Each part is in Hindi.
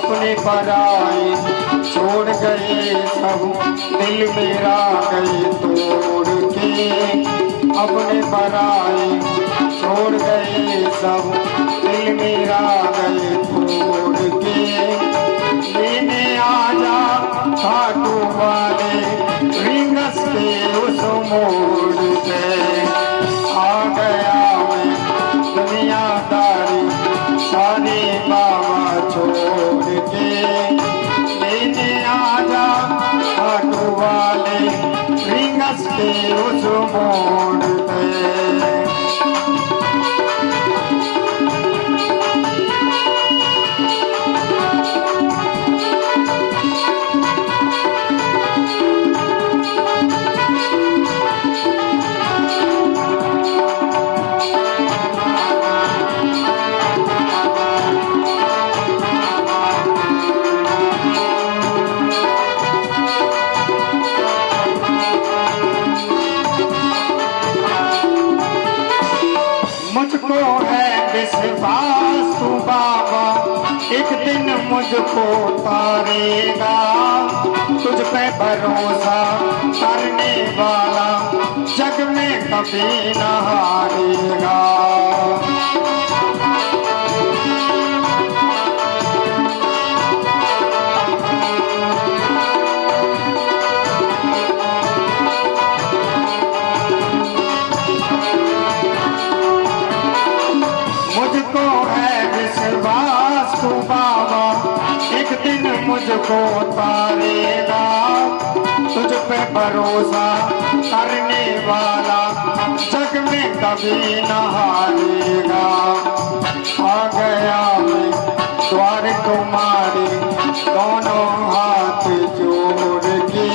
अपने पराए छोड़ गए सब, दिल मेरा गए तोड़ के। अपने पराए छोड़ गए सब, दिल मेरा गए तोड़ के। लेने आजा खाटू वाले रिंगस के उस मोड़ पे। आ गया मैं दुनियादारी सारे बाबा छोड़ के। लेने आजा खाटू वाले रिंगस के उस मोड़ पे। मुझको है विश्वास तू बाबा एक दिन मुझको तारेगा। तुझ पे भरोसा करने वाला जग में कभी न हारेगा। मुझको है विश्वास तू बाबा एक दिन मुझको तारेगा। तुझ पे भरोसा करने वाला जग में कभी न हारेगा। आ गया मैं द्वार तुम्हारे दोनों हाथ जोड़ के।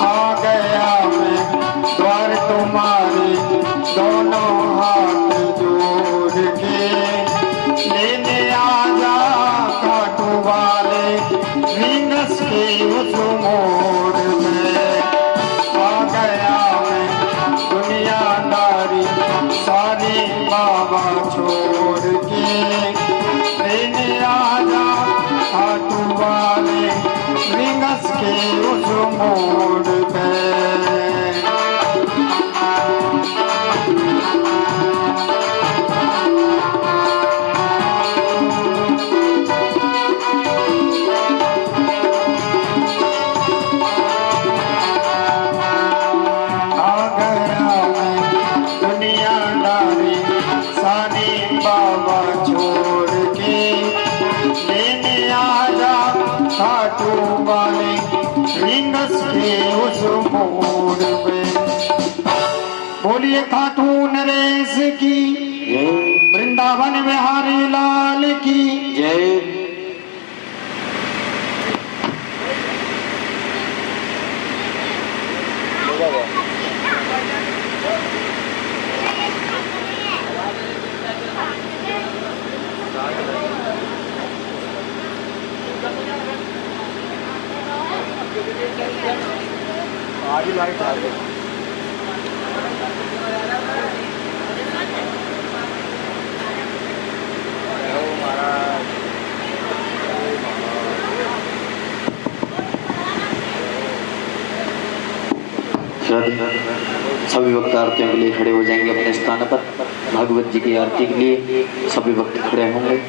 आ गया मैं द्वार तुम्हारे दोनों हाथ जोड़ के। लेने आजा खाटू वाले रिंगस के उस मोड़ में। आ गया मैं दुनियादारी सारी बाबा छोड़ के। लेने आजा खाटू वाले रिंगस के उस मोड़ पे। खाटू वाले रिंगस के उस मोड़ पे। बोलिए खाटू नरेश की वृंदावन बिहारी लाल की जय। आधी लाइट आ गई। सभी भक्त आरतियों के लिए खड़े हो जाएंगे अपने स्थान पर। भागवत जी की आरती के लिए सभी भक्त खड़े होंगे।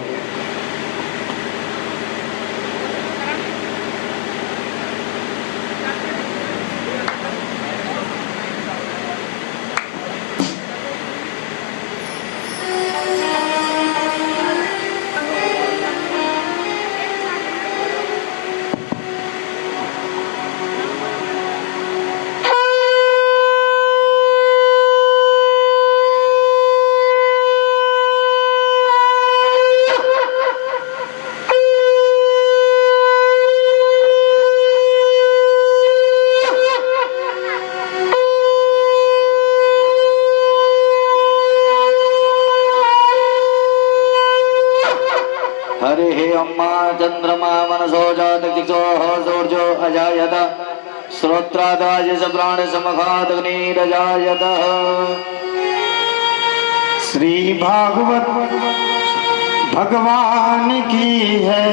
हरे हे अम्मा चंद्रमा मनसो जातक्षो सूर्यो अजायत श्रोत्रादाय स प्राण समखादग्निरजायत। श्री भागवत भगवान की है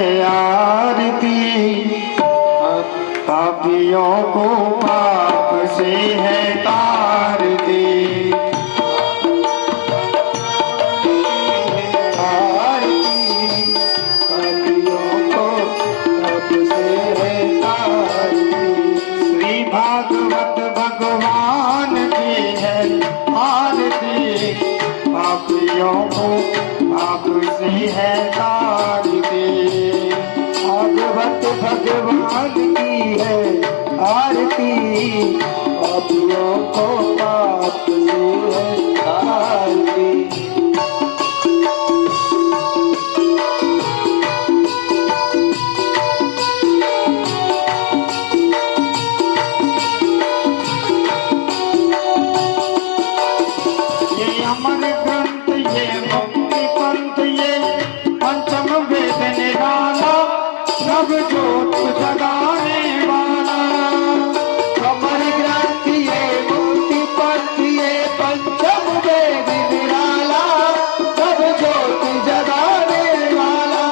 जग जोत जगाने वाला, कमर ग्रंथ ये मूर्ति पंथ ये पंचम वेद निराला, जग ज्योत जगाने वाला।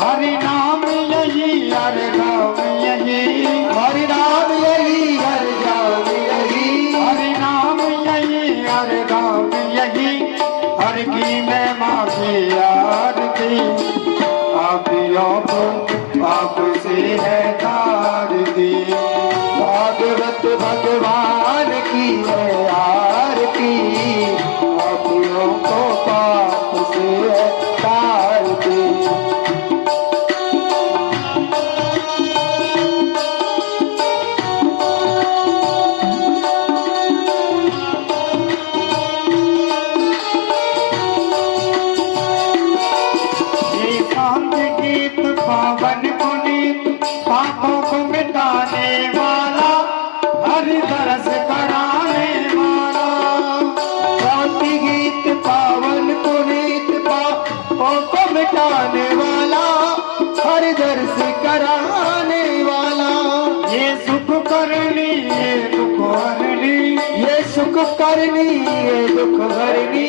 हरि नाम यही हर गाँव यही, हरि नाम यही हर गाँव यही, हरि नाम यही हर गाँव यही, हर की महिमा की आरती, पापियों को पाप से है तार दी। भागवत भगवान की है आरती, पापियों को पाप से है तारती। ये शांत गीत पावन पुनीत, पापों को मिटाने वाला, हरि दरस कराने वाला। शांति गीत पावन पुनीत पापों को मिटाने वाला, हर दर्श कराने वाला। ये सुख करनी ये दुख हरनी, ये सुख करनी ये दुख हरनी,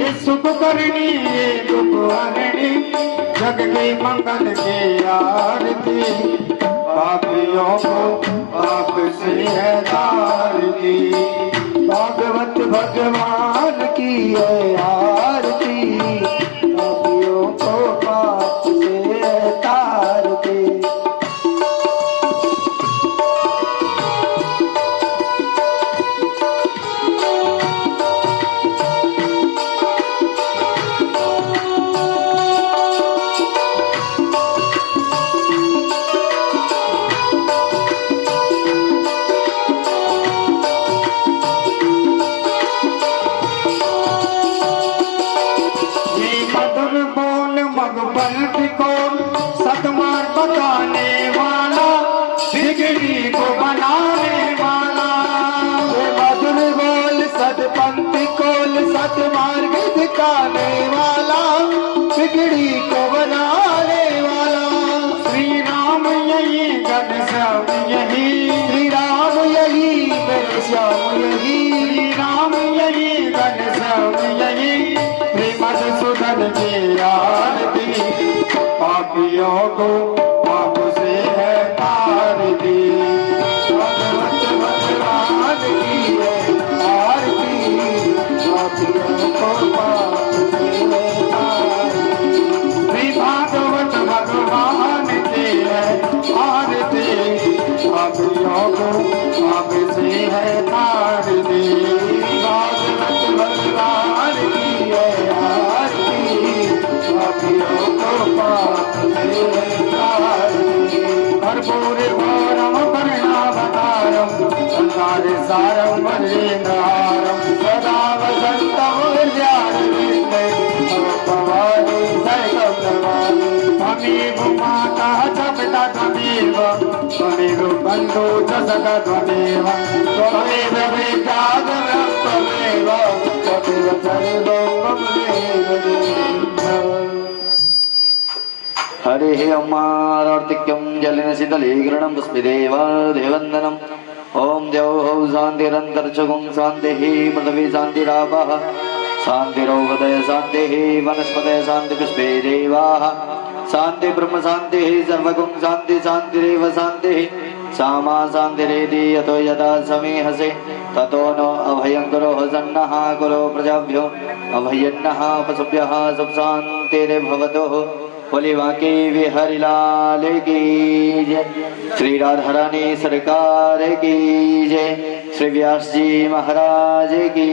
ये सुख करनी ये दुख हरनी, जग की मंगल की आरती, पापियों को पाप से है तारती। भागवत भगवान की है आरती, पापियों को पाप से है तारती। ये मधुर बोल मगबल टिकोल, सतमार बताने वाला, बिगड़ी को बनाने वाला। ये मधुर बोल सतपंथ कोल सतमार्ग दिखाने वाला, बिगड़ी को बनाने वाला। श्री राम यही घनश्याम यही, श्री राम यही मेरे श्याम यही, श्री राम यही घनश्याम यही, मधुसूदन की आरती, पापियों को पाप से है तारती। भगवत भगवान की है आरती, पापियों को पाप से है तारती। श्री भागवत भगवान की है आरती, पापियों को पाप से है तारती। भागवत भगवान की है आरती, पापियों को पाप से है तारती। कर्पूर गौरम करुणावतारम, संसार सारम भजेन्द्रहारम, सदा वसन्तं हृदयारविन्दे, भवानी सर्वं नमामि। त्वमेव माता च पिता त्वमेव, त्वमेव बन्धु च सखा त्वमेव, त्वमेव विद्याधरं त्वमेव, त्वमेव सर्वं मम देव। हरे अम्मारार्तिक्यं जलेन शीतलीकरणं पुष्पिदेव देवन्दनम्। ओम देवो शान्तिरन्तरिक्षगुं शान्तिः पृथिवी शान्तिरापः शान्तिरोगदय शान्तिः वनस्पतय शान्तिपुष्पे देवाः शान्ति ब्रह्म शान्तिः सर्वगुं शान्ति शान्तिरेव शान्तिः सामा शान्तिरेति यतो यदा समीहसे ततो नो अभयं गुरोः सन्नः गुरो प्रजाभ्यो अभयन्नः पशुभ्यः सुखशान्तिर्भवतु। बोले वाके बिहारी लाल की जय, श्री राधा रानी सरकार की जय, श्री व्यास जी महाराज की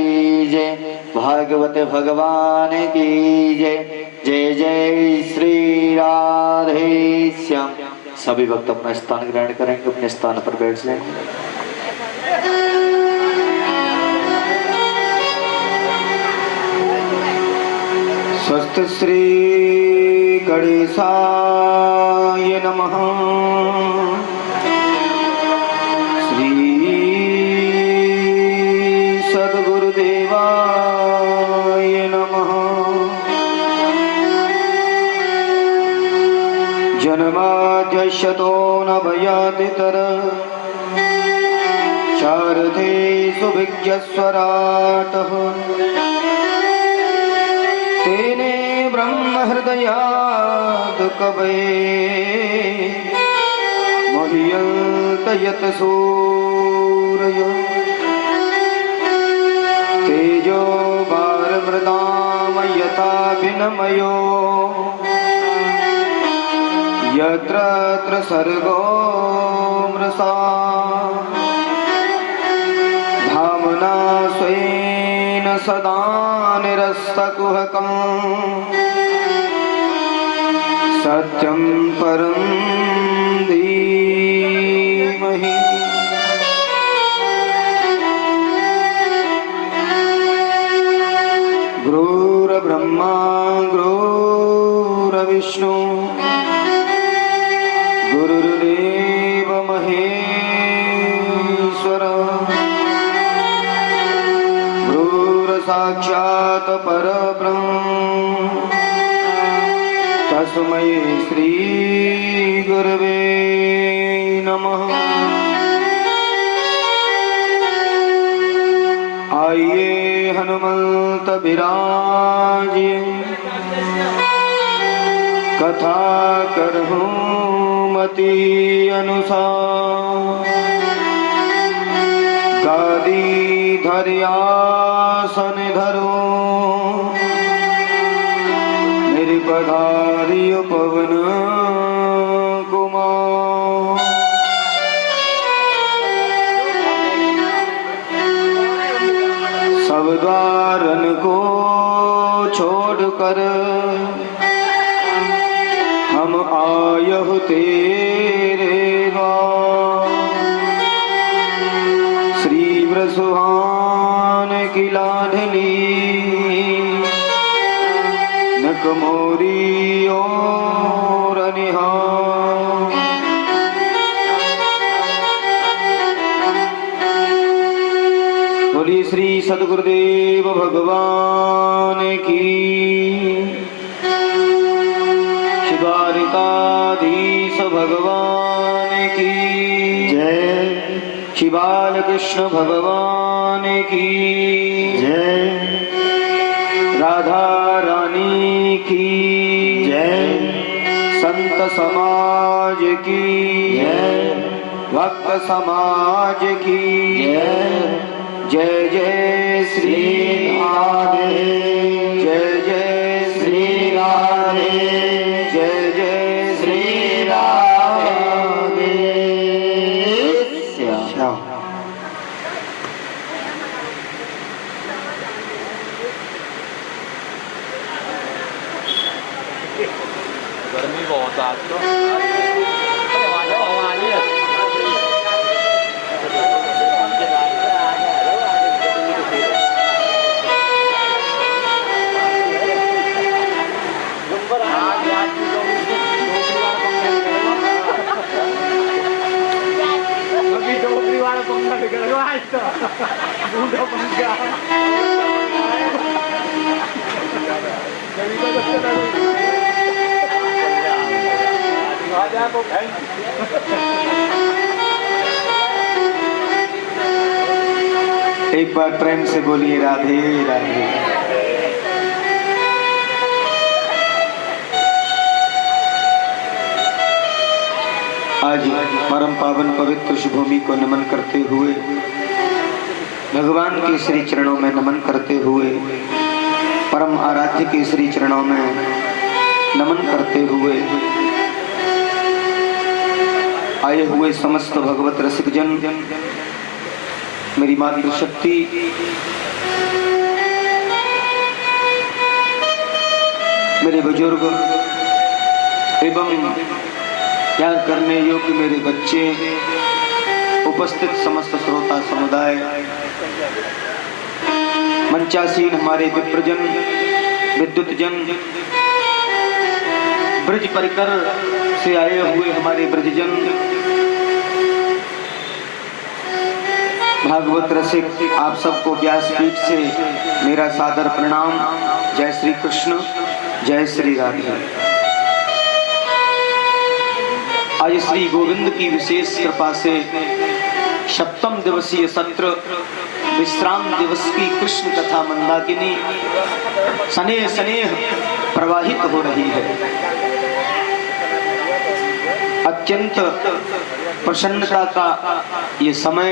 जय, भागवत भगवान की जय। जय जय श्री राधे श्याम। सभी भक्त अपना स्थान ग्रहण करेंगे, अपने स्थान पर बैठ जाएंगे। स्वस्थ श्री गणेशाय नमः। श्री सद्गुरुदेवाय नमः। जन्माद्यशतो न भयातितर शारदे सुविज्ञस्वराटः तेने ब्रह्महृदयात् कवये मह्यन्त यत सूरय तेजो वारमृदाम यथा विनमयो यत्र त्र सर्गो मृषा धाम्ना स्वेन सदा निरस्तकुहकं सत्यं परं धीमहि गुरुर्ब्रह्मा गुरुर्विष्णु गुरुर्देव महेश्वर गुरुर्साक्षात् परब्रह्म तस्मै श्री गुरवे नमः। आइए हनुमंत बिराजे कथा करहूं मति अनुसार गादी धरियासन धरो निर्पधारि पवन कुमार सब द्वारन को छोड़कर हम आयहु तेरे द्वार श्री ब्रसुहान की लाडली नक मोरी और निहार बोली श्री सद्गुरुदेव भगवान की शिवालिकाधीश भगवान की जय शिवाल कृष्ण भगवान की जय राधा रानी की जय संत समाज की जय भक्त समाज की जय जय श्री राधे जय जय श्री राधे जय जय श्री राधे श्याम। गर्मी बहुत आज तो हमारी डोकरी वाला पंखा बिगड़ आज तो बूढ़ा पंखा एक बार प्रेम से बोलिए राधे राधे। आज परम पावन पवित्र शुभ भूमि को नमन करते हुए भगवान के श्री चरणों में नमन करते हुए परम आराध्य के श्री चरणों में नमन करते हुए आए हुए समस्त भगवत रसिक जन मेरी मातृशक्ति मेरे बुजुर्ग एवं क्या करने योग्य मेरे बच्चे उपस्थित समस्त श्रोता समुदाय मंचासीन हमारे विप्रजन विद्युत जन ब्रज परिकर से आए हुए हमारे ब्रजजन भागवत रसिक आप सबको व्यासपीठ से मेरा सादर प्रणाम। जय श्री कृष्ण जय श्री राधे। आज श्री गोविंद की विशेष कृपा से सप्तम दिवसीय सत्र विश्राम दिवस की कृष्ण कथा मंदाकिनी स्नेह स्नेह प्रवाहित हो रही है। अत्यंत प्रसन्नता का ये समय,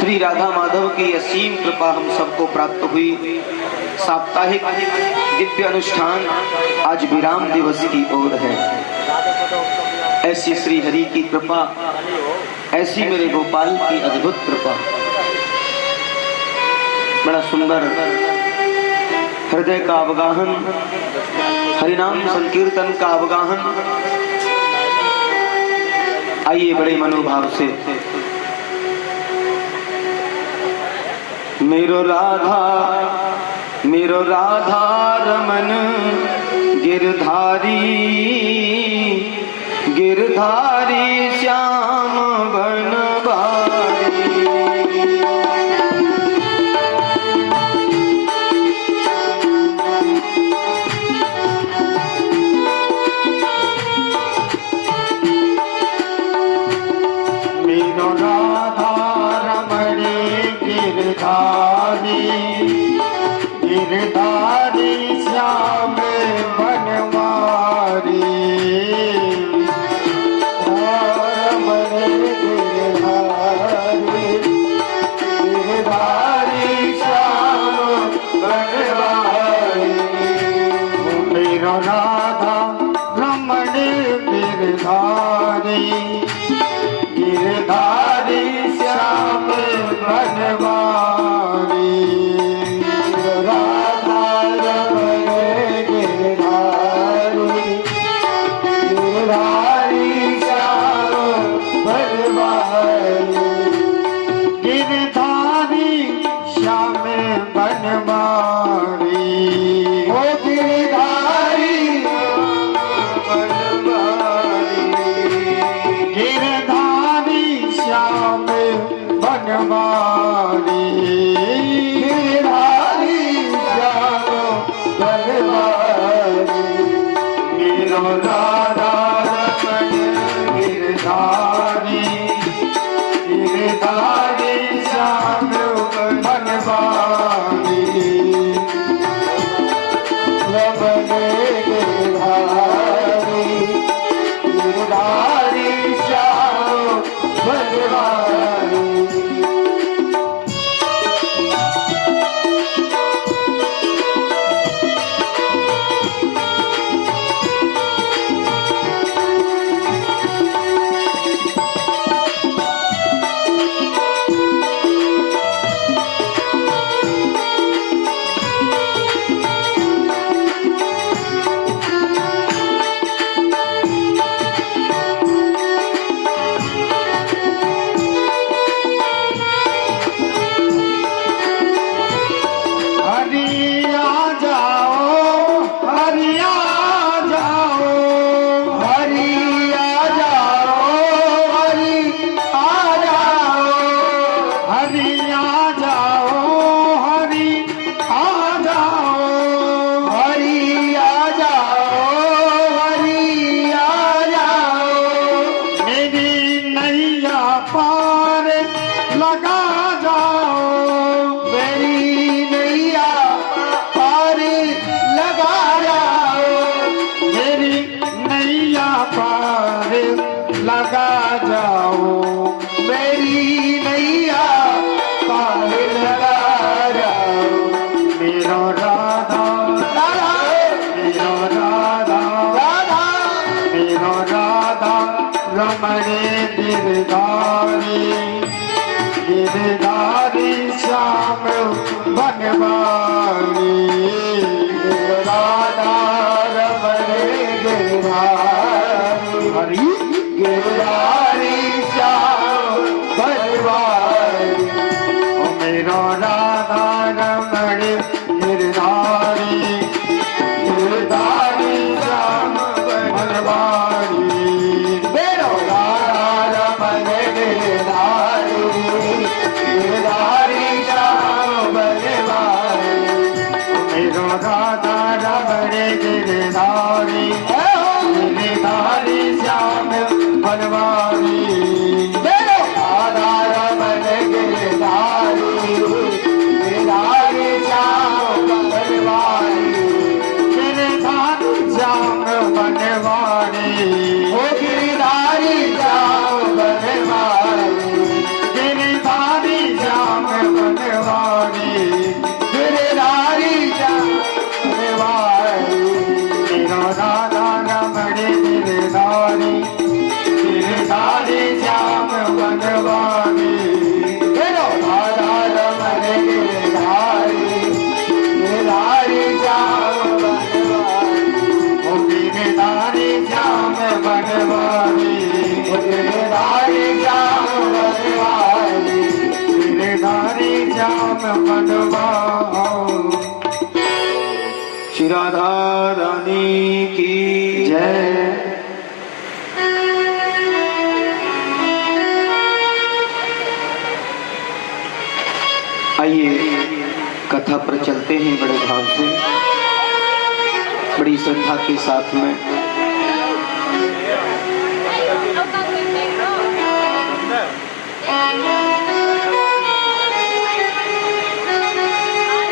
श्री राधा माधव की असीम कृपा हम सबको प्राप्त हुई। साप्ताहिक दिव्य अनुष्ठान आज विराम दिवस की ओर है। ऐसी श्री हरि की कृपा, ऐसी मेरे गोपाल की अद्भुत कृपा। बड़ा सुंदर हृदय का अवगाहन, हरिनाम संकीर्तन का अवगाहन। आइए बड़े मनोभाव से। मेरो राधा रमन गिरधारी, गिरधारी श्याम बनवारी। मेरो राधा रमण गिरधारी, गिरधारी श्याम बनवारी। रमण गिरधारी, गिरधारी श्याम बनवारी। मेरो राधा रमण गिरधारी, गिरधारी श्याम बनवारी। राधा रमण गिरधारी, गिरधारी श्याम बनवारी। गिरधारी श्याम बनवारी, ओ गिरधारी बनवारी। गिरधारी श्याम बनवारी, गिरधारी श्याम बनवारी। मेरो राधा रमण गिरधारी, गिरधारी श्याम बनवारी। रमण गिरधारी, गिरधारी श्याम बनवारी। गिरधारी श्याम बनवारी। राधा रमण गिरधारी, हरि गिरधारी श्याम बनवारी। ओ मेरो राधा रमण गिरधारी, गिरधारी श्याम बनवारी। मेरो राधा रमण गिरधारी, गिरधारी श्याम बनवारी। मेरो राधा रमण गिरधारी, गिरधारी श्याम कथा पर चलते हैं बड़े भाव से, बड़ी श्रद्धा के साथ में।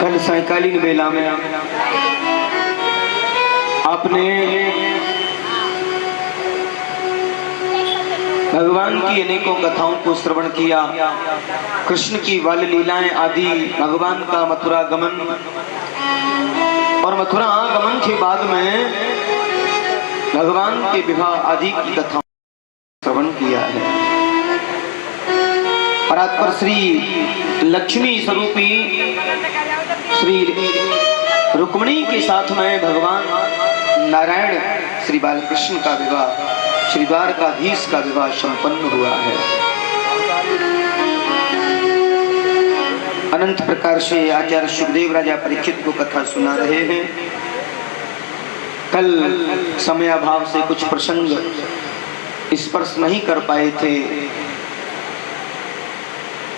कल सायकालीन बेला में आपने भगवान की अनेकों कथाओं को श्रवण किया। कृष्ण की बाल लीलाएं आदि, भगवान का मथुरा गमन और मथुरा गमन के बाद में भगवान के विवाह आदि की कथाओं श्रवण किया है। परात्पर श्री लक्ष्मी स्वरूपी श्री रुक्मिणी के साथ में भगवान नारायण श्री बालकृष्ण का विवाह, श्री द्वारकाधीश का विवाह संपन्न हुआ है। अनंत प्रकार से आचार्य सुखदेव राजा परीक्षित को कथा सुना रहे हैं। कल समयाभाव से कुछ प्रसंग स्पर्श नहीं कर पाए थे,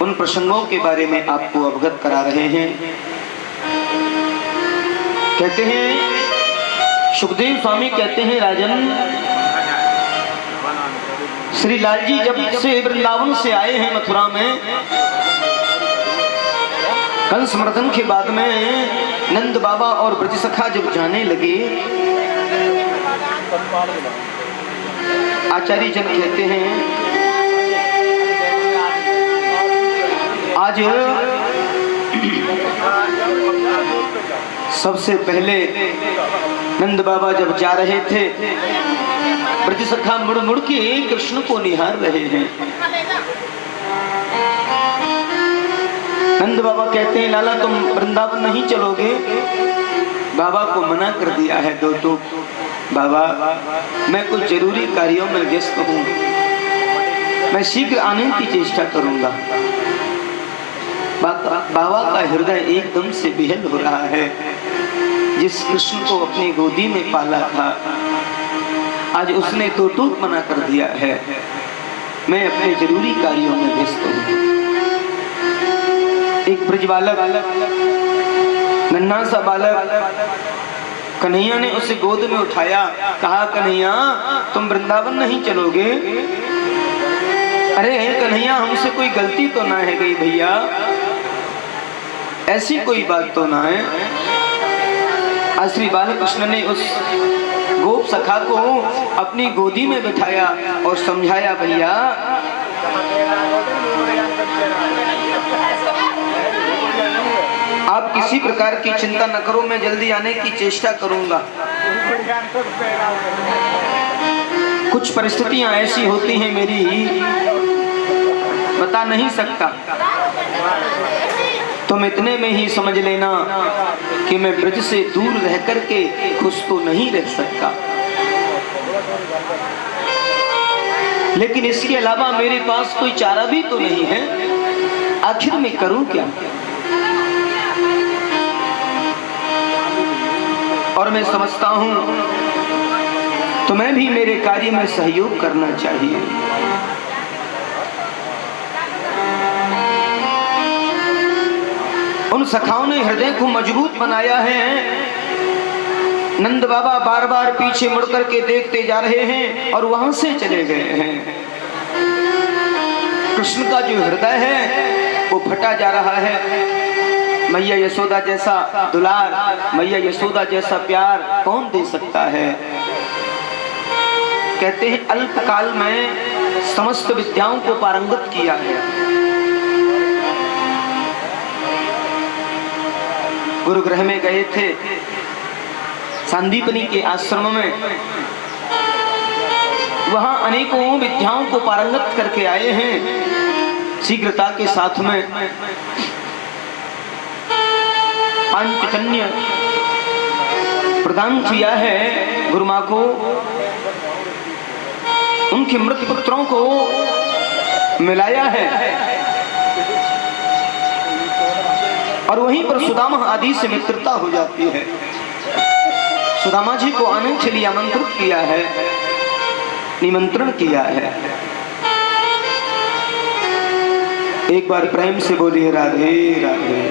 उन प्रसंगों के बारे में आपको अवगत करा रहे हैं। कहते हैं सुखदेव स्वामी कहते हैं, राजन श्री लाल जी जब से वृंदावन से आए हैं मथुरा में, कंस मर्दन के बाद में नंद बाबा और ब्रज सखा जब जाने लगे, आचार्य जन कहते हैं आज सबसे पहले नंद बाबा जब जा रहे थे, ब्रज सखा मुड़ मुड़ के कृष्ण को निहार रहे हैं। नंद बाबा कहते हैं, लाला तुम वृंदावन नहीं चलोगे? बाबा को मना कर दिया है दो तो। बाबा मैं कुछ जरूरी कार्यों में व्यस्त हूँ, मैं शीघ्र आने की चेष्टा करूंगा। बाबा का हृदय एकदम से विहल हो रहा है। जिस कृष्ण को अपनी गोदी में पाला था, आज उसने तो टूट मना कर दिया है। मैं अपने जरूरी कार्यों में व्यस्त हूँ। एक ब्रज बालक, नन्हा सा बालक कन्हैया ने उसे गोद में उठाया, कहा कन्हैया तुम वृंदावन नहीं चलोगे? अरे कन्हैया हमसे कोई गलती तो ना है गई भैया, ऐसी कोई बात तो ना है। आज श्री बालकृष्ण ने उस गोप सखा को अपनी गोदी में बिठाया और समझाया, भैया आप किसी प्रकार की चिंता न करो, मैं जल्दी आने की चेष्टा करूंगा। कुछ परिस्थितियां ऐसी होती हैं मेरी, बता नहीं सकता। तुम इतने में ही समझ लेना कि मैं ब्रज से दूर रह करके खुश तो नहीं रह सकता, लेकिन इसके अलावा मेरे पास कोई चारा भी तो नहीं है। आखिर मैं करूं क्या? और मैं समझता हूं तुम्हें भी मेरे कार्य में सहयोग करना चाहिए। उन सखाओं ने हृदय को मजबूत बनाया है। नंद बाबा बार बार पीछे मुड़ करके देखते जा रहे हैं और वहां से चले गए हैं। कृष्ण का जो हृदय है वो फटा जा रहा है। मैया यशोदा जैसा दुलार, मैया यशोदा जैसा प्यार कौन दे सकता है? कहते हैं अल्पकाल में समस्त विद्याओं को पारंगत किया है। गुरुगृह में गए थे, संदीपनी के आश्रम में, वहां अनेकों विद्याओं को पारंगत करके आए हैं। शीघ्रता के साथ में पांचजन्य प्रदान किया है गुरु मां को। उनके मृत पुत्रों को मिलाया है और वहीं पर सुदामा आदि से मित्रता हो जाती है। सुदामा जी को आने के लिए आमंत्रित किया है, निमंत्रण किया है। एक बार प्रेम से बोलिए राधे राधे।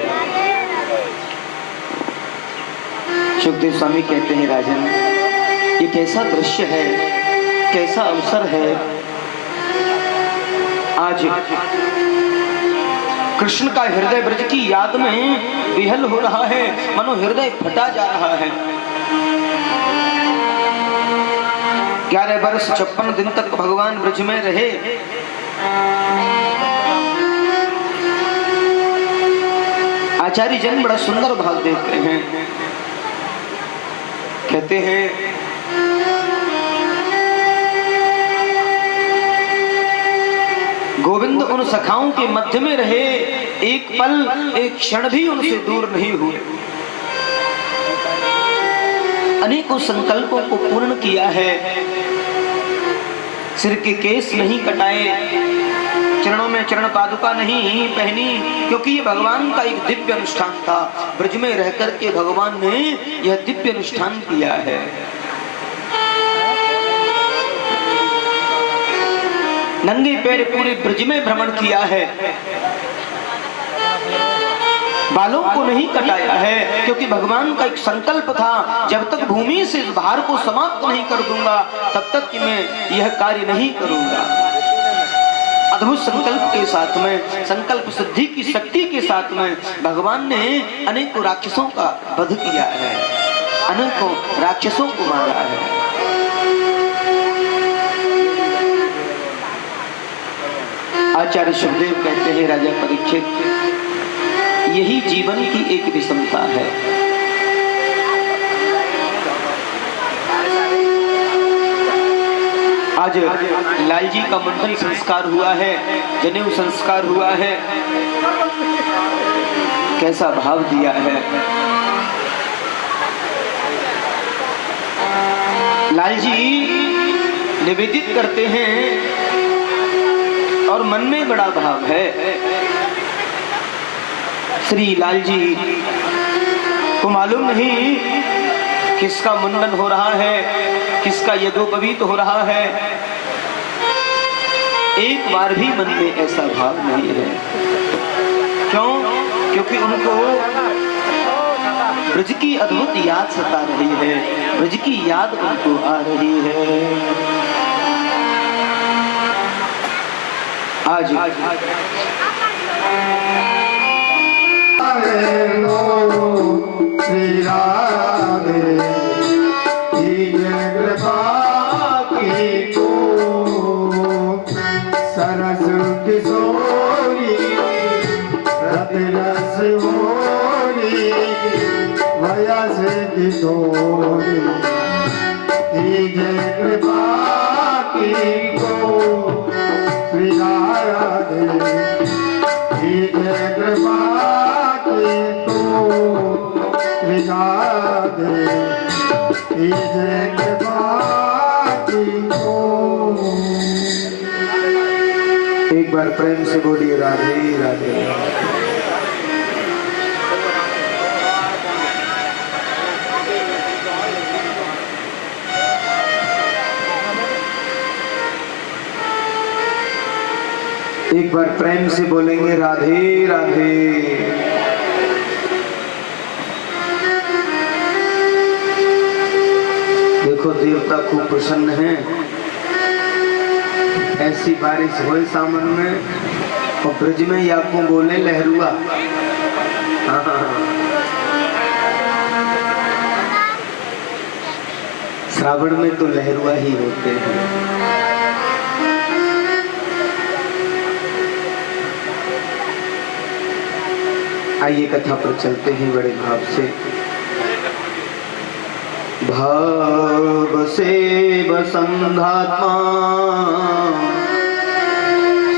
सुखदेव स्वामी कहते हैं राजन, ये कैसा दृश्य है, कैसा अवसर है। आज कृष्ण का हृदय ब्रज की याद में विहल हो रहा है, मनो हृदय फटा जा रहा है। 11 वर्ष 56 दिन तक भगवान ब्रज में रहे। आचार्य जन बड़ा सुंदर भाव देते हैं, कहते हैं गोविंद उन सखाओं के मध्य में रहे, एक पल एक क्षण भी उनसे दूर नहीं हुए। अनेकों संकल्पों को पूर्ण किया है, सिर के केस नहीं कटाए, चरणों में चरण पादुका नहीं पहनी, क्योंकि ये भगवान का एक दिव्य अनुष्ठान था। ब्रज में रह करके भगवान ने यह दिव्य अनुष्ठान किया है। नंगे पैर पूरे ब्रज में भ्रमण किया है, बालों को नहीं कटाया है, क्योंकि भगवान का एक संकल्प था, जब तक भूमि से इस भार को समाप्त नहीं कर दूंगा तब तक कि मैं यह कार्य नहीं करूंगा। अद्भुत संकल्प के साथ में, संकल्प सिद्धि की शक्ति के साथ में भगवान ने अनेकों राक्षसों का वध किया है, अनेकों राक्षसों को मारा है। आचार्य सुखदेव कहते हैं राजा परीक्षित, यही जीवन की एक विषमता है। आज लाल जी का मंडल संस्कार हुआ है, जनेऊ संस्कार हुआ है, कैसा भाव दिया है। लाल जी निवेदित करते हैं और मन में बड़ा भाव है। श्री लाल जी को मालूम नहीं किसका मुंडन हो रहा है, किसका यज्ञोपवीत हो रहा है, एक बार भी मन में ऐसा भाव नहीं है। क्यों? क्योंकि उनको ब्रज की अद्भुत याद सता रही है, ब्रज की याद उनको आ रही है। आज श्री राधे कृपा की को सरस किशोरी रतरस होरी वयस किशोरी कृपा की को श्री राधे कृपा एक बार प्रेम से बोलिए राधे राधे। एक बार प्रेम से बोलेंगे राधे राधे। देखो देवता खूब प्रसन्न हैं, ऐसी बारिश हुई सावन में और ब्रज में याकू बोले लहरूआ। श्रावण में तो लहरूआ ही होते हैं। आइए कथा पर चलते हैं बड़े भाव से। भाव से बसंधात्मा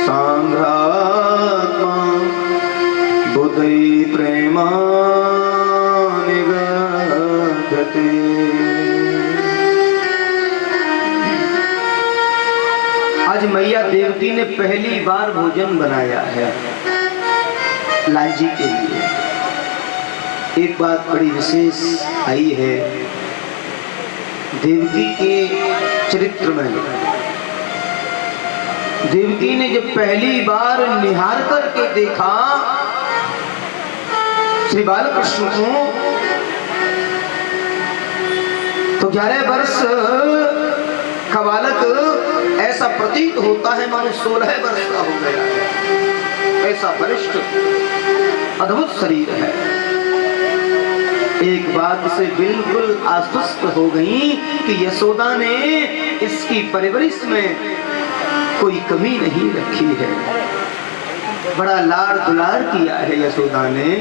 सांध्रात्मा बुद्धि प्रेमा निगधते। आज मैया देवकी ने पहली बार भोजन बनाया है लाल जी के लिए। एक बात बड़ी विशेष आई है देवकी के चरित्र में। देवकी ने जब पहली बार निहार करके देखा श्री बालकृष्ण को, तो 11 वर्ष का बालक ऐसा प्रतीत होता है मानो 16 वर्ष का हो गया है। ऐसा वरिष्ठ अद्भुत शरीर है। एक बात से बिल्कुल आश्वस्त हो गई कि यशोदा ने इसकी परवरिश में कोई कमी नहीं रखी है। बड़ा लाड़ दुलार किया है यशोदा ने,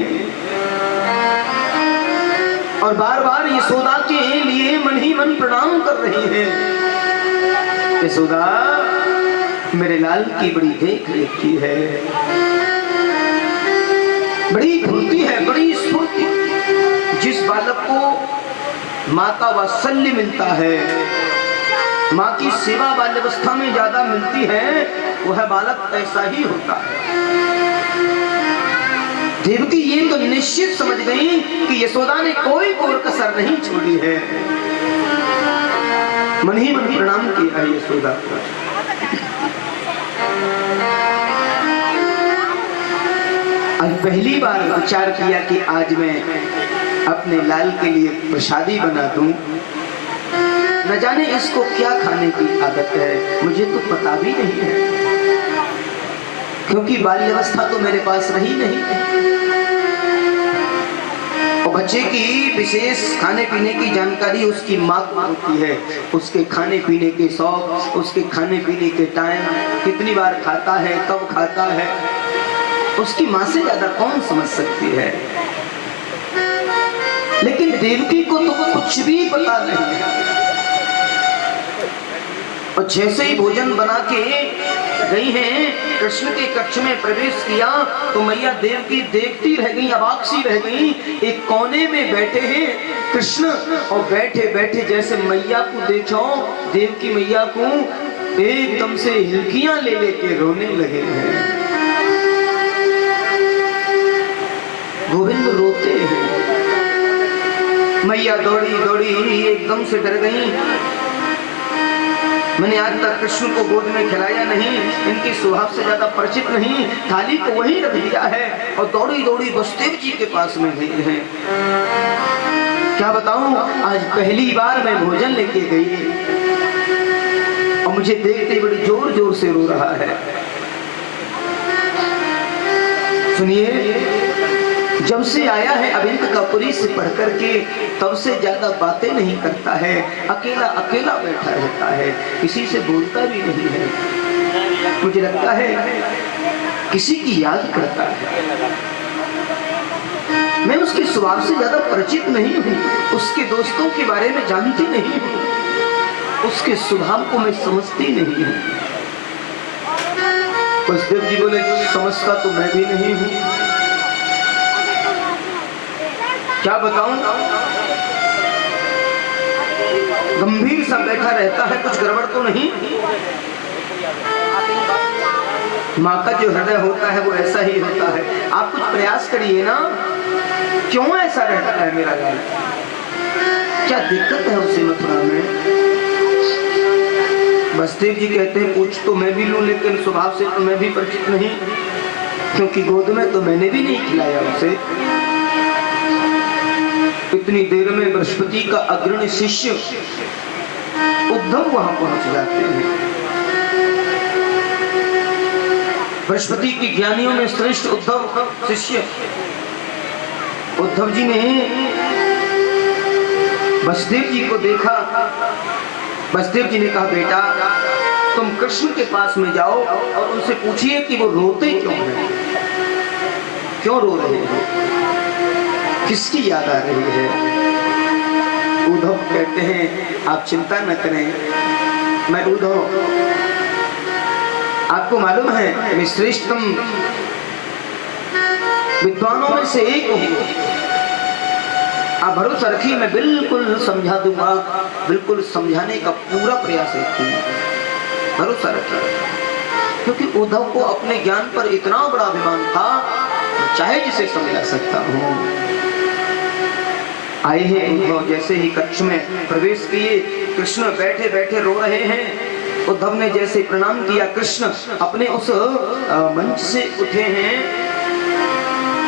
और बार बार यशोदा के लिए मन ही मन प्रणाम कर रही हैं। यशोदा मेरे लाल की बड़ी देख रेख की है, बड़ी फुर्ती है, बड़ी स्फूर्ति। जिस बालक को माँ का वात्सल्य मिलता है, माँ की सेवा बाल्यावस्था में ज्यादा मिलती है, वह बालक ऐसा ही होता है। देवकी ये तो निश्चित समझ गई कि यशोदा ने कोई कोर कसर नहीं छोड़ी है। मन ही मन प्रणाम किया है यशोदा को। आज पहली बार विचार किया कि आज मैं अपने लाल के लिए प्रसादी बना दूं। न जाने इसको क्या खाने की आदत है, मुझे तो पता भी नहीं है, क्योंकि बाल्यावस्था तो मेरे पास रही नहीं है। और बच्चे की विशेष खाने पीने की जानकारी उसकी माँ को होती है। उसके खाने पीने के शौक, उसके खाने पीने के टाइम, कितनी बार खाता है, कब खाता है, उसकी माँ से ज्यादा कौन समझ सकती है। लेकिन देवकी को तो कुछ भी पता नहीं है। और जैसे ही भोजन बना के गई हैं, कृष्ण के कक्ष में प्रवेश किया तो मैया देवकी देखती रह गई, अबाक सी रह गई। एक कोने में बैठे हैं कृष्ण, और बैठे बैठे जैसे मैया को देखो, देवकी मैया को एकदम से हिलकियां ले लेके रोने लगे हैं। गोविंद रोते हैं। मैया दौड़ी दौड़ी एकदम से डर गई। मैंने आज तक कृष्ण को गोद में खिलाया नहीं, इनके स्वभाव से ज्यादा परिचित नहीं, थाली को वहीं रख दिया है और दौड़ी दौड़ी वसुदेव जी के पास में गई है। क्या बताऊं, आज पहली बार मैं भोजन लेके गई और मुझे देखते बड़ी जोर जोर से रो रहा है। सुनिए, जब से आया है अविंद का पुरी से पढ़ करके, तब से ज्यादा बातें नहीं करता है, अकेला अकेला बैठा रहता है, किसी से बोलता भी नहीं है। मुझे लगता है किसी की याद करता है। मैं उसके स्वभाव से ज्यादा परिचित नहीं हूँ, उसके दोस्तों के बारे में जानती नहीं हूँ, उसके स्वभाव को मैं समझती नहीं हूँ। वसुदेव जी बोले, समझता तो मैं भी नहीं हूँ, क्या बताऊं। गंभीर सा बैठा रहता है, कुछ गड़बड़ तो नहीं। माँ का जो हृदय होता है वो ऐसा ही होता है। आप कुछ प्रयास करिए ना, क्यों ऐसा रहता है मेरा लाल, क्या दिक्कत है उसे मथुरा में। वसुदेव जी कहते हैं, पूछ तो मैं भी लूं, लेकिन स्वभाव से तो मैं भी परिचित नहीं, क्योंकि गोद में तो मैंने भी नहीं खिलाया उसे। इतनी देर में बृहस्पति का अग्रणी शिष्य उद्धव वहां पहुंच जाते हैं। बृहस्पति की ज्ञानियों में श्रेष्ठ उद्धव शिष्य। उद्धव जी ने वसुदेव जी को देखा। वसुदेव जी ने कहा, बेटा तुम कृष्ण के पास में जाओ और उनसे पूछिए कि वो रोते क्यों हैं, क्यों रो रहे हैं, किसकी याद आ रही है। उद्धव कहते हैं, आप चिंता न करें, मैं उद्धव, आपको मालूम है मैं श्रेष्ठतम विद्वानों में से एक हूँ, आप भरोसा रखिए, मैं बिल्कुल समझा दूंगा, बिल्कुल समझाने का पूरा प्रयास रखूंगा, भरोसा रखिए। क्योंकि उद्धव को अपने ज्ञान पर इतना बड़ा अभिमान था, चाहे जिसे समझा सकता हूँ। आए हैं उद्धव, जैसे ही कक्ष में प्रवेश किए, कृष्ण बैठे बैठे रो रहे हैं। उद्धव ने जैसे प्रणाम किया, कृष्ण अपने उस मंच से उठे हैं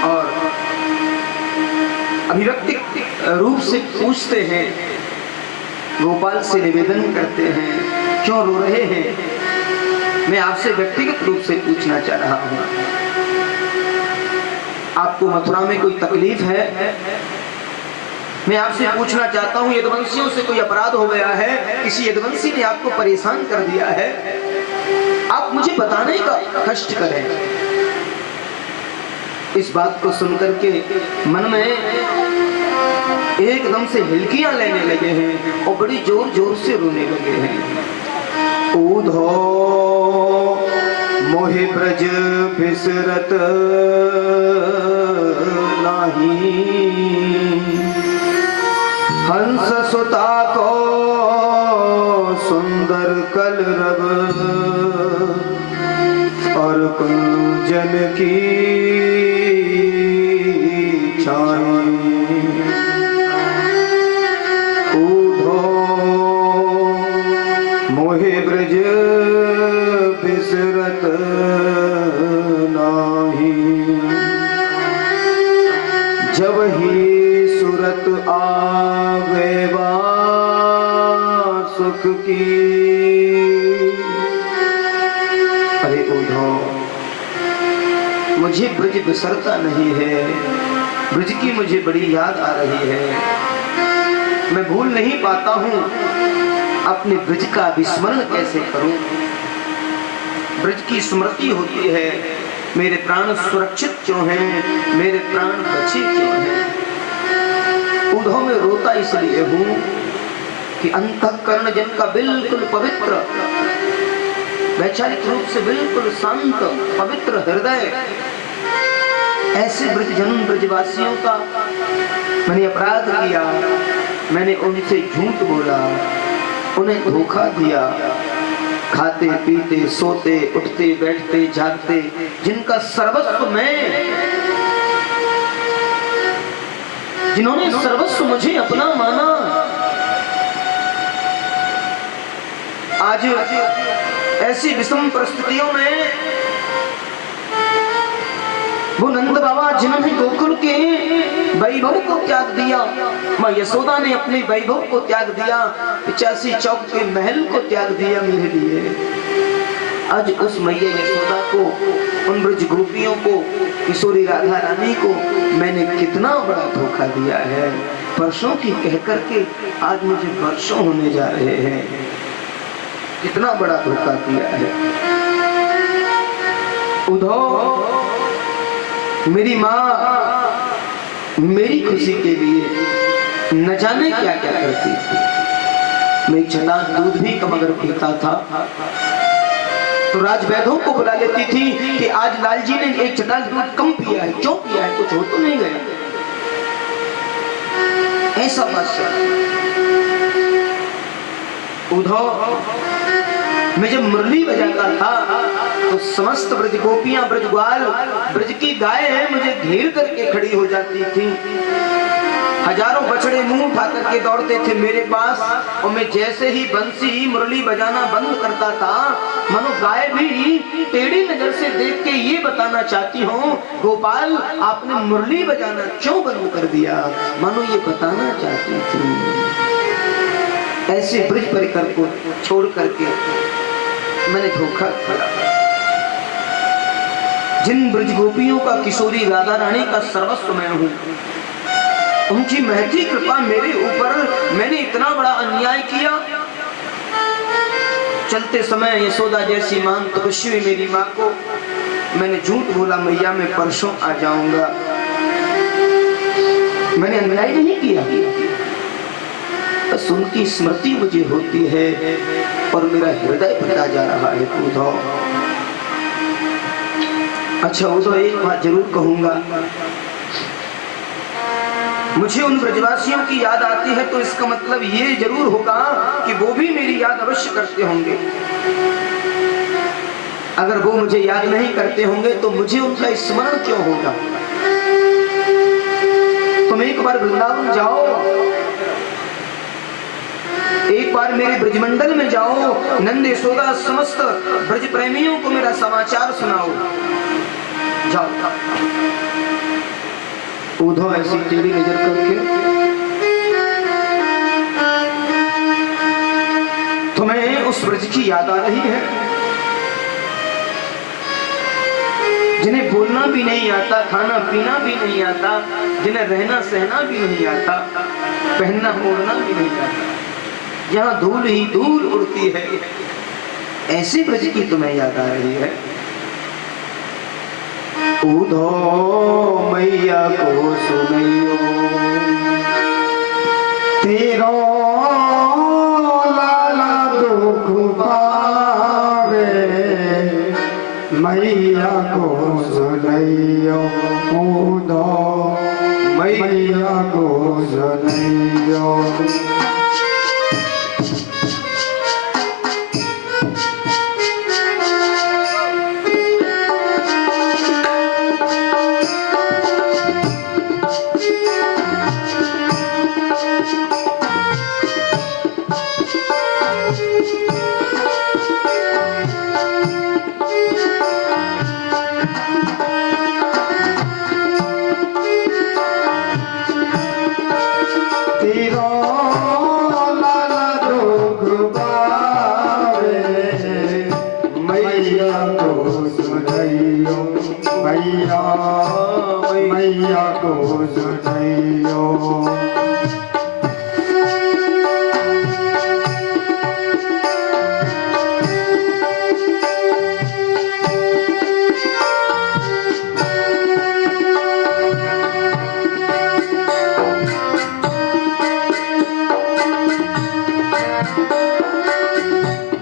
और अभिव्यक्ति रूप से पूछते हैं गोपाल से निवेदन करते हैं, क्यों रो रहे हैं? मैं आपसे व्यक्तिगत रूप से पूछना चाह रहा हूँ, आपको मथुरा में कोई तकलीफ है? मैं आपसे पूछना चाहता हूँ, यदुवंशियों से कोई अपराध हो गया है, किसी यदुवंशी ने आपको परेशान कर दिया है, आप मुझे बताने का कष्ट करें। इस बात को सुनकर के मन में एकदम से हिलकियां लेने लगे हैं और बड़ी जोर जोर से रोने लगे हैं। ऊधो मोहि ब्रज बिसरत नाही, हंस सुता को सुंदर कलरव, और कुंजन की छाई। ऊधो मोहि ब्रज बिसरत नाही, जब ही सुरत आवे बा सुख की। अरे ऊधो, मुझे ब्रज बिसरता नहीं है, ब्रज की मुझे बड़ी याद आ रही है, मैं भूल नहीं पाता हूँ, अपने ब्रज का विस्मरण कैसे करूं? ब्रज की स्मृति होती है, मेरे प्राण सुरक्षित क्यों हैं, मेरे प्राण बचे क्यों हैं? ऊधो में रोता इसलिए हूँ कि अंतःकरण जिनका बिल्कुल पवित्र, वैचारिक रूप से बिल्कुल शांत पवित्र हृदय, ऐसे ब्रजजन ब्रजवासियों का मैंने अपराध किया, मैंने उनसे झूठ बोला, उन्हें धोखा दिया, खाते पीते सोते उठते बैठते जागते जिनका सर्वस्व मैं, जिन्होंने सर्वस्व मुझे अपना माना, आज ऐसी विषम परिस्थितियों में वो नंद बाबा जिन्होंने गोकुल के वैभव को त्याग दिया, माँ यशोदा ने अपने वैभव को त्याग दिया, 85 चौक के महल को त्याग दिया मेरे लिए। आज उस मैया यशोदा को, उन ब्रज गोपियों को, किशोरी राधा रानी को मैंने कितना बड़ा धोखा दिया है। वर्षों की कह करके आज मुझे वर्षों होने जा रहे हैं, कितना बड़ा धोखा दिया है। उधो मेरी माँ मेरी खुशी के लिए न जाने क्या क्या करती थी। मैं एक छटाक दूध भी कम अगर पीता था तो राजवैद्यों को बुला लेती थी कि आज लालजी ने एक छटाक दूध कम पिया है, क्यों पिया है, कुछ हो तो नहीं गया? ऐसा बस उधो मैं जब मुरली बजाता था तो समस्त ब्रज गोपियां, ब्रज ग्वाल, ब्रज की गाय है मुझे घेर करके खड़ी हो जाती थी। हजारों बछड़े मुंह उठा करके दौड़ते थे मेरे पास, और मैं जैसे ही बंसी मुरली बजाना बंद करता था, मानो गाय भी टेढ़ी नजर से देख के ये बताना चाहती हो, गोपाल आपने मुरली बजाना क्यों बंद कर दिया, मानो ये बताना चाहती थी। ऐसे ब्रज परिकर को छोड़ करके मैंने धोखा किया। जिन ब्रज गोपियों का, किशोरी राधा रानी का सर्वस्व मैं हूँ, उनकी महती कृपा मेरे ऊपर, मैंने इतना बड़ा अन्याय किया। चलते समय यशोदा जैसी मान तपस्वी मेरी माँ को मैंने झूठ बोला, मैया मैं परसों आ जाऊंगा। मैंने अन्याय नहीं किया, बस उनकी स्मृति मुझे होती है और मेरा हृदय फटा जा रहा है। उद्धव, अच्छा उद्धव, एक बात जरूर कहूंगा, मुझे उन ब्रजवासियों की याद आती है तो इसका मतलब ये जरूर होगा कि वो भी मेरी याद अवश्य करते होंगे। अगर वो मुझे याद नहीं करते होंगे तो मुझे उनका स्मरण क्यों होगा? तुम एक बार वृंदावन जाओ, एक बार मेरे ब्रजमंडल में जाओ, नंद यशोदा समस्त ब्रज प्रेमियों को मेरा समाचार सुनाओ। जाओ। उद्धव ऐसी टेढ़ी नजर करके की याद आ रही है, जिन्हें बोलना भी नहीं आता, खाना पीना भी नहीं आता, जिन्हें रहना सहना भी नहीं आता, पहनना ओढ़ना भी नहीं आता, यहाँ धूल ही धूल उड़ती है, ऐसे ब्रज की तुम्हें याद आ रही है। उधो मैया को सुनैयो तेरो लाला दुख पावे, मैया को सुनैयो उधो मैया को सुनैयो। मैया को सुनैयो।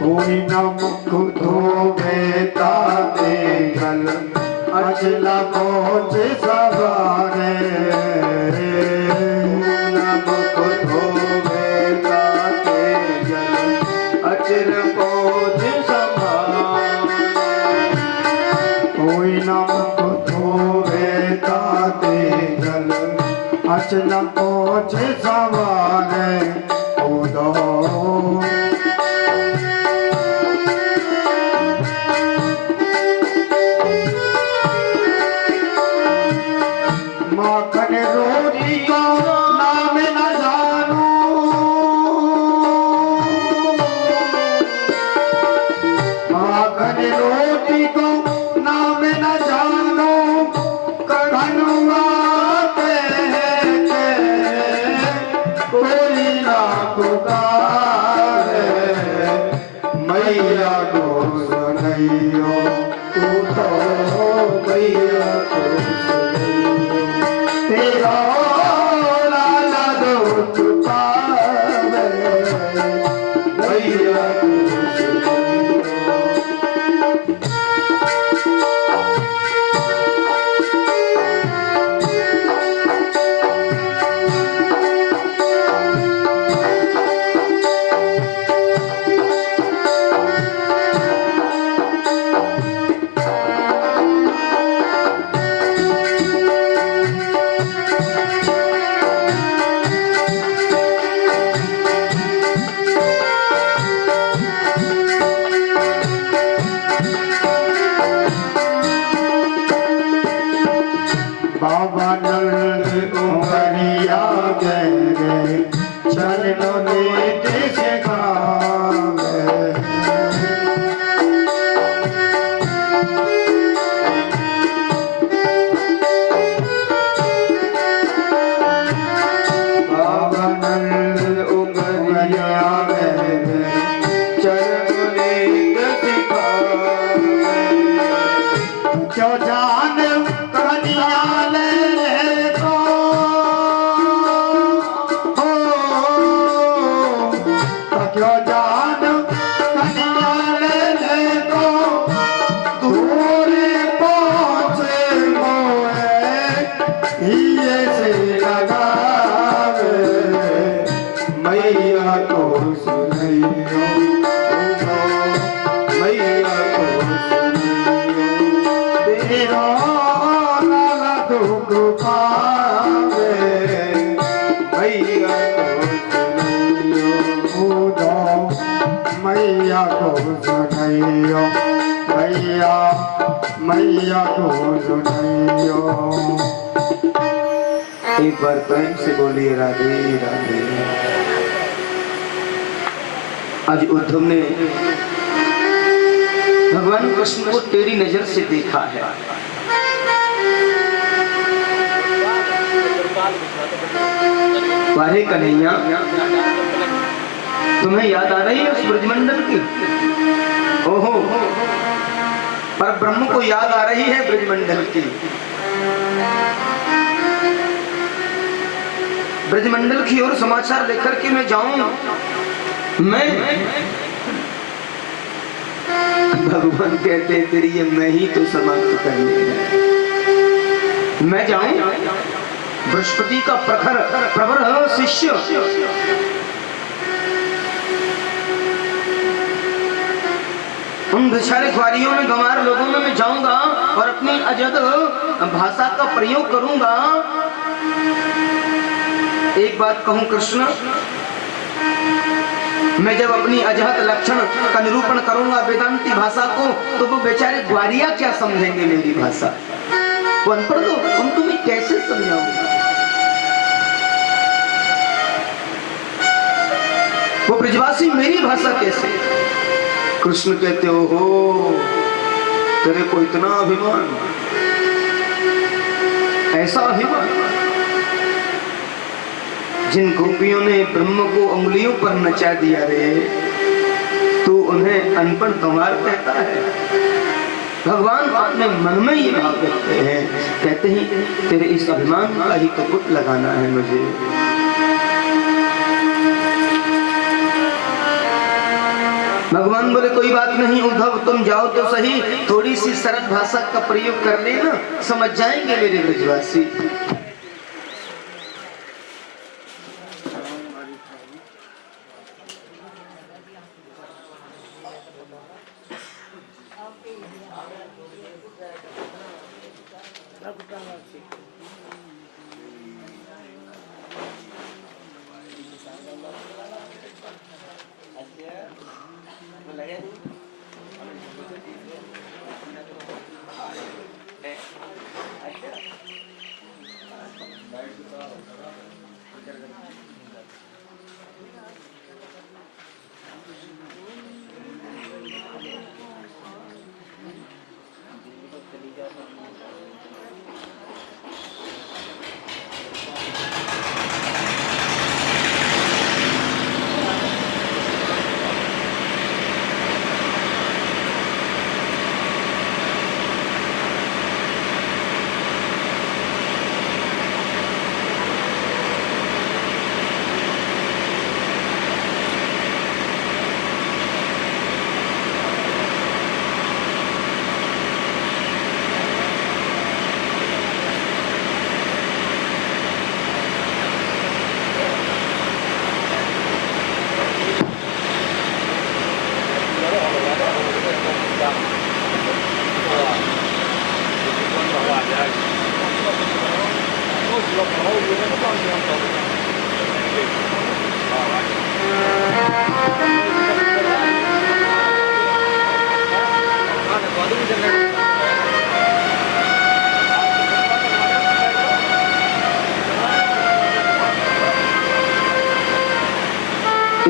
कोई न मुख धोवे ताते गल अचला पहुँच सवारे, न मुख धोवे ताते गल अचल पहुँच सवारे। कोई न मुख धोवे ताते गल अचल पहुँच सवारे। उदो माखन रोटी को नाम न जानू, माखन रोटी को नाम न जानू, कढ़नुआ के कोई ना पुकारे, मैया को सुनैयो तू तो मैया को तेरा लाला दुख पावे, मैया को सुनैयो। बाबा नंद उमरिया गए चरणों नीत सिखावे, बाबा नंद उमरिया गए चरणों नीत सिखावे। क्यों जान कन्या क्यों जान कन्या ले तो दूर पहुँचे मोए ये से लगावे, मैया को सुनैयो मैया को सुनैयो। तेरा लाला दुख पावे, मैया को मैया को सुनैयो, मैया मैया को सुनैयो। एक बार प्रेम से बोलिए राधे राधे। आज उद्धव ने भगवान कृष्ण को तेरी नजर से देखा है। वारे कन्हैया, तुम्हें याद आ रही है उस ब्रजमंडल की? ओहो, पर ब्रह्म को याद आ रही है ब्रजमंडल की। ब्रजमंडल की ओर समाचार लेकर के मैं जाऊं, मैं भगवान कहते हैं तेरी ये मैं ही तो समाप्त करनी है। मैं जाऊं बृहस्पति का प्रखर प्रवर शिष्य, उन बेचारे ग्वारियों में गंवार लोगों में मैं जाऊंगा और अपनी अजद भाषा का प्रयोग करूंगा। एक बात कहूं कृष्ण, मैं जब अपनी अजहत लक्षण का निरूपण करूंगा वेदांती भाषा को, तो वो बेचारे ग्वारिया क्या समझेंगे मेरी भाषा? वो अनपढ़ लोग, उनको मैं कैसे समझाऊंगा? वो ब्रजवासी मेरी भाषा कैसे? कृष्ण कहते हो तेरे को इतना अभिमान, ऐसा अभिमान? जिन गोपियों ने ब्रह्म को उंगलियों पर नचा दिया रे, तू उन्हें अनपढ़ गंवार कहता है? भगवान अपने मन में ये भाव रखते हैं, कहते हैं तेरे इस अभिमान का ही तो पुत लगाना है मुझे। भगवान बोले कोई बात नहीं उद्धव, तुम जाओ तो सही, थोड़ी सी सरल भाषा का प्रयोग कर लेना, समझ जाएंगे मेरे ब्रजवासी।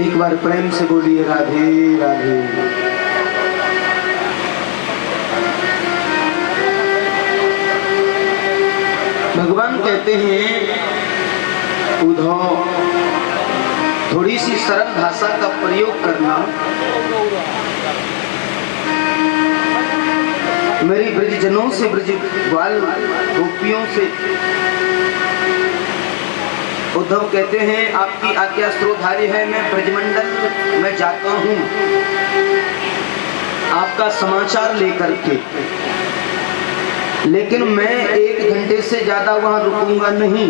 एक बार प्रेम से बोलिए राधे राधे। भगवान कहते हैं उद्धव, थोड़ी सी सरल भाषा का प्रयोग करना, मेरी ब्रजजनों से, ब्रज ग्वाल गोपियों से। उद्धव कहते हैं आपकी आज्ञा स्रोधार्य है, मैं ब्रजमंडल में जाता हूँ आपका समाचार लेकर के, लेकिन मैं 1 घंटे से ज्यादा वहां रुकूंगा नहीं,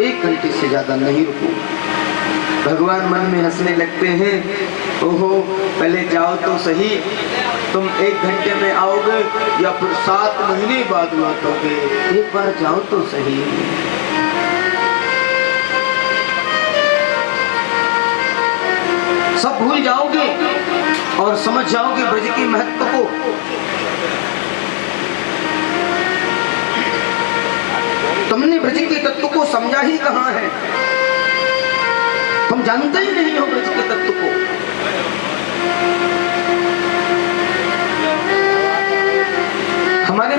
1 घंटे से ज्यादा नहीं रुकूंगा। भगवान मन में हंसने लगते हैं, ओहो पहले जाओ तो सही, तुम 1 घंटे में आओगे या फिर 7 महीने बाद लौटोगे, एक बार जाओ तो सही। सब भूल जाओगे और समझ जाओगे ब्रज के महत्व को। तुमने ब्रज के तत्व को समझा ही कहाँ है, तुम जानते ही नहीं हो ब्रज के तत्व को।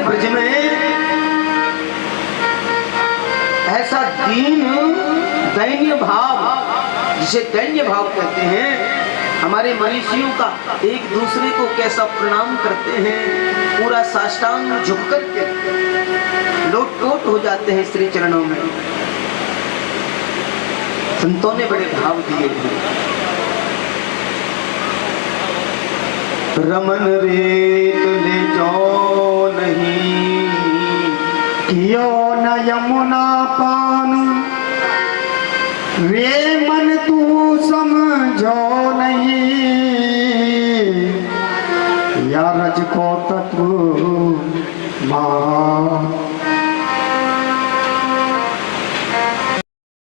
ब्रज में ऐसा दैन्य भाव, जिसे दैन्य भाव कहते हैं, हमारे मनीषियों का एक दूसरे को कैसा प्रणाम करते हैं, पूरा साष्टांग झुक करके लोट-पोट हो जाते हैं श्री चरणों में। संतों ने बड़े भाव दिए हैं। रमन रेत ले जाओ नहीं, कियो न यमुना पान, रे मन तू समझो नहीं, या रज को तत्व मान